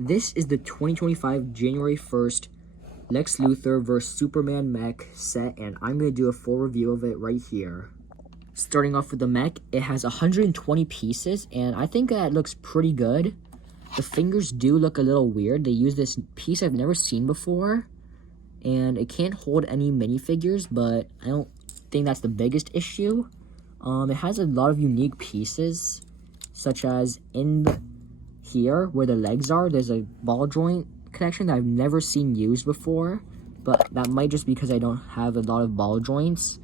This is the 2025 January 1st Lex Luthor vs. Superman Mech set, and I'm going to do a full review of it right here. Starting off with the Mech, it has 120 pieces, and I think that looks pretty good. The fingers do look a little weird. They use this piece I've never seen before, and it can't hold any minifigures, but I don't think that's the biggest issue. It has a lot of unique pieces, such as in here where the legs are, there's a ball joint connection that I've never seen used before, but that might just be because I don't have a lot of ball joints.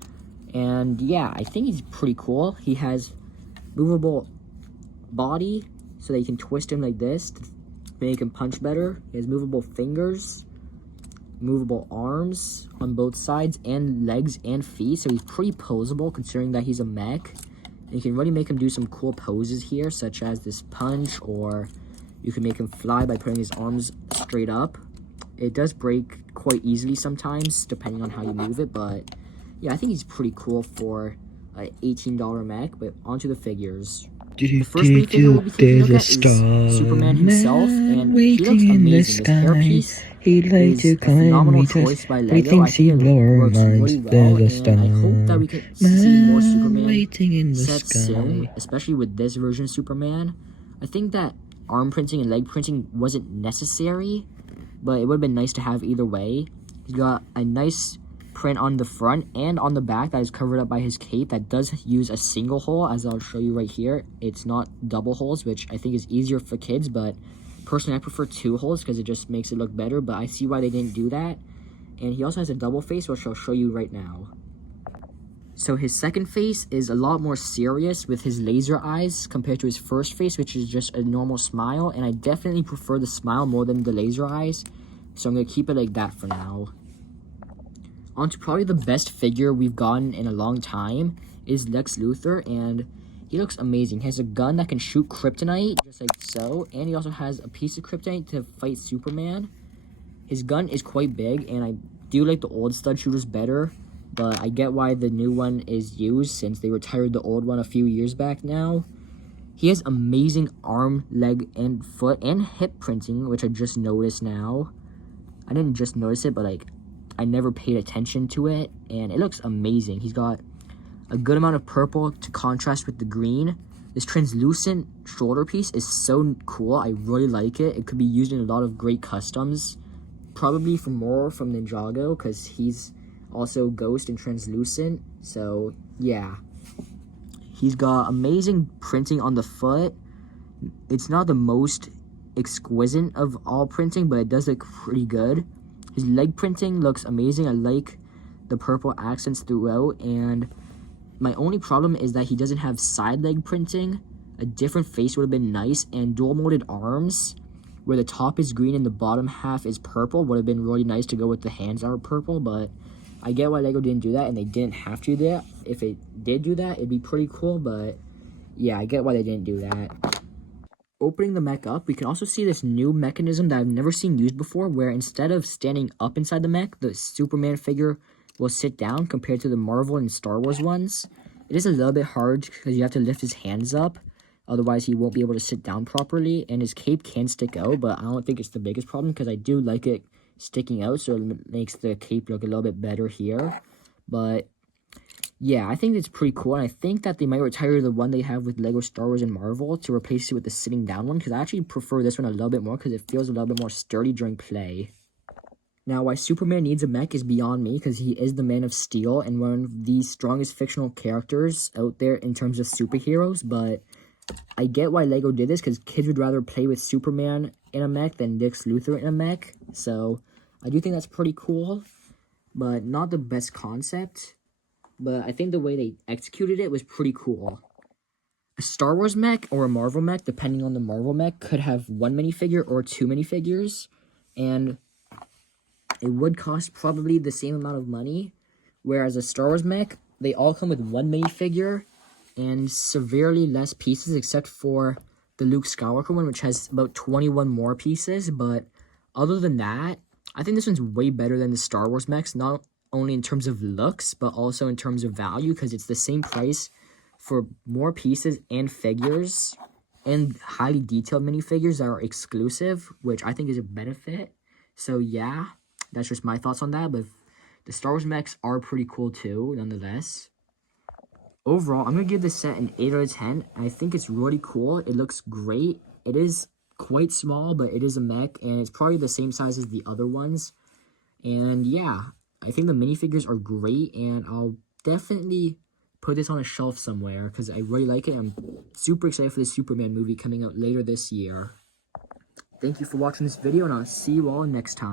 And yeah, I think he's pretty cool. He has movable body so that you can twist him like this to make him punch better. He has movable fingers, movable arms on both sides, and legs and feet, so he's pretty posable considering that he's a mech. And you can really make him do some cool poses here, such as this punch, or you can make him fly by putting his arms straight up. It does break quite easily sometimes, depending on how you move it, but yeah, I think he's pretty cool for an $18 mech. But onto the figures. The first minifigure we'll be taking a look at is Superman himself, and he looks amazing. His hairpiece is a phenomenal choice by Lego. I think it works really well, and I hope that we can see more Superman sets soon, especially with this version of Superman. I think that arm printing and leg printing wasn't necessary, but it would have been nice to have either way. He's got a nice print on the front and on the back that is covered up by his cape that does use a single hole, as I'll show you right here. It's not double holes, which I think is easier for kids, but personally I prefer 2 holes because it just makes it look better, but I see why they didn't do that. And he also has a double face, which I'll show you right now. So his second face is a lot more serious with his laser eyes compared to his first face, which is just a normal smile, and I definitely prefer the smile more than the laser eyes, so I'm going to keep it like that for now. On to probably the best figure we've gotten in a long time is Lex Luthor, and he looks amazing. He has a gun that can shoot kryptonite, just like so, and he also has a piece of kryptonite to fight Superman. His gun is quite big, and I do like the old stud shooters better, but I get why the new one is used since they retired the old one a few years back now. He has amazing arm, leg, and foot, and hip printing, which I just noticed now. I didn't just notice it, but like, I never paid attention to it, and it looks amazing. He's got a good amount of purple to contrast with the green. This translucent shoulder piece is so cool. I really like it. It could be used in a lot of great customs, probably for more from Ninjago, because he's also ghost and translucent. So yeah, he's got amazing printing on the foot. It's not the most exquisite of all printing, but it does look pretty good. His leg printing looks amazing. I like the purple accents throughout, and my only problem is that he doesn't have side leg printing. A different face would have been nice, and dual molded arms where the top is green and the bottom half is purple would have been really nice to go with the hands that are purple, but I get why Lego didn't do that, and they didn't have to do that. If it did do that, it'd be pretty cool, but yeah, I get why they didn't do that. Opening the mech up, we can also see this new mechanism that I've never seen used before, where instead of standing up inside the mech, the Superman figure will sit down compared to the Marvel and Star Wars ones. It is a little bit hard because you have to lift his hands up, otherwise he won't be able to sit down properly, and his cape can stick out, but I don't think it's the biggest problem because I do like it sticking out, so it makes the cape look a little bit better here. But yeah, I think it's pretty cool, and I think that they might retire the one they have with Lego Star Wars and Marvel to replace it with the sitting down one, because I actually prefer this one a little bit more because it feels a little bit more sturdy during play. Now, why Superman needs a mech is beyond me, because he is the Man of Steel and one of the strongest fictional characters out there in terms of superheroes, but I get why Lego did this, because kids would rather play with Superman in a mech than Lex Luthor in a mech, so I do think that's pretty cool, but not the best concept. But I think the way they executed it was pretty cool. A Star Wars mech or a Marvel mech, depending on the Marvel mech, could have 1 minifigure or 2 minifigures, and it would cost probably the same amount of money, whereas a Star Wars mech, they all come with 1 minifigure and severely less pieces, except for the Luke Skywalker one, which has about 21 more pieces. But other than that, I think this one's way better than the Star Wars mechs, not only in terms of looks, but also in terms of value, because it's the same price for more pieces and figures. and highly detailed minifigures that are exclusive, which I think is a benefit. So yeah, that's just my thoughts on that. But the Star Wars mechs are pretty cool too, nonetheless. Overall, I'm going to give this set an 8 out of 10. I think it's really cool. It looks great. It is quite small, but it is a mech, and it's probably the same size as the other ones. And yeah, I think the minifigures are great, and I'll definitely put this on a shelf somewhere because I really like it. I'm super excited for the Superman movie coming out later this year. Thank you for watching this video, and I'll see you all next time.